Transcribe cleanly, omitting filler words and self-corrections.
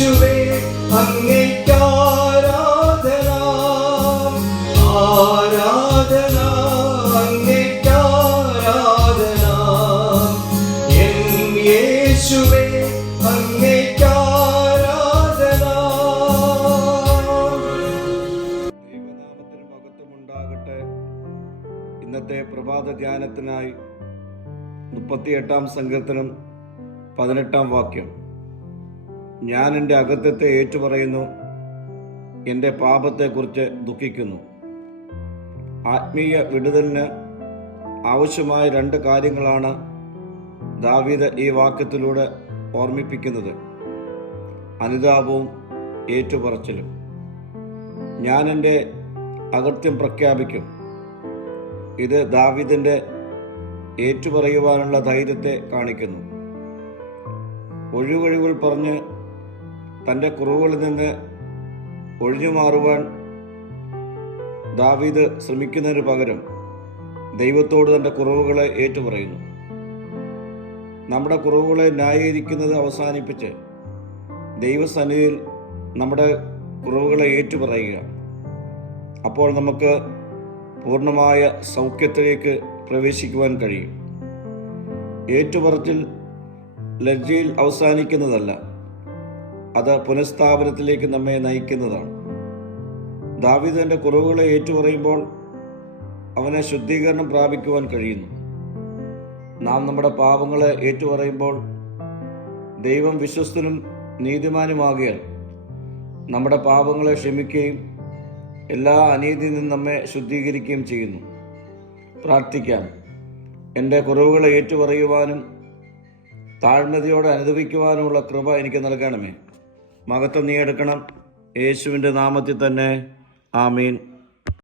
യേശുവേ അങ്ങേക്കാരാധന, ആരാധന അങ്ങേക്കാരാധന, എൻ യേശുവേ അങ്ങേക്കാരാധന. ദൈവനാമത്തിന് മഹത്വമുണ്ടാകട്ടെ. ഇന്നത്തെ പ്രഭാത ധ്യാനത്തിനായി 38 സങ്കീർത്തനം 18 വാക്യം. ഞാൻ എൻ്റെ അകത്യത്തെ ഏറ്റുപറയുന്നു, എൻ്റെ പാപത്തെക്കുറിച്ച് ദുഃഖിക്കുന്നു. ആത്മീയ വിടുതലിന് ആവശ്യമായ 2 കാര്യങ്ങളാണ് ദാവീദ് ഈ വാക്യത്തിലൂടെ ഓർമ്മിപ്പിക്കുന്നത്: അനുതാപവും ഏറ്റുപറച്ചിലും. ഞാൻ എൻ്റെ അകത്യം പ്രഖ്യാപിക്കും. ഇത് ദാവീദിൻ്റെ ഏറ്റുപറയുവാനുള്ള ധൈര്യത്തെ കാണിക്കുന്നു. ഒഴിവൊഴിവുകൾ പറഞ്ഞ് തൻ്റെ കുറവുകളിൽ നിന്ന് ഒഴിഞ്ഞു മാറുവാൻ ദാവീദ് ശ്രമിക്കുന്നതിന് പകരം ദൈവത്തോട് തൻ്റെ കുറവുകളെ ഏറ്റുപറയുന്നു. നമ്മുടെ കുറവുകളെ ന്യായീകരിക്കുന്നത് അവസാനിപ്പിച്ച് ദൈവസന്നിധിയിൽ നമ്മുടെ കുറവുകളെ ഏറ്റുപറയുക. അപ്പോൾ നമുക്ക് പൂർണ്ണമായ സൗഖ്യത്തിലേക്ക് പ്രവേശിക്കുവാൻ കഴിയും. ഏറ്റുപറച്ചിൽ ലജ്ജയിൽ അവസാനിക്കുന്നതല്ല, അത് പുനഃസ്ഥാപനത്തിലേക്ക് നമ്മെ നയിക്കുന്നതാണ്. ദാവീദ് തൻ്റെ കുറവുകളെ ഏറ്റുപറയുമ്പോൾ അവനെ ശുദ്ധീകരണം പ്രാപിക്കുവാൻ കഴിയുന്നു. നാം നമ്മുടെ പാപങ്ങളെ ഏറ്റുപറയുമ്പോൾ ദൈവം വിശ്വസ്തനും നീതിമാനുമാകിയാൽ നമ്മുടെ പാപങ്ങളെ ക്ഷമിക്കുകയും എല്ലാ അനീതിയിൽ നിന്നും നമ്മെ ശുദ്ധീകരിക്കുകയും ചെയ്യുന്നു. പ്രാർത്ഥിക്കാം. എൻ്റെ കുറവുകളെ ഏറ്റുപറയുവാനും താഴ്മതയോടെ അനുദപിക്കുവാനുമുള്ള കൃപ എനിക്ക് നൽകണമേ. മഹത്വം നീ എടുക്കണം. യേശുവിൻ്റെ നാമത്തിൽ തന്നെ. ആമീൻ.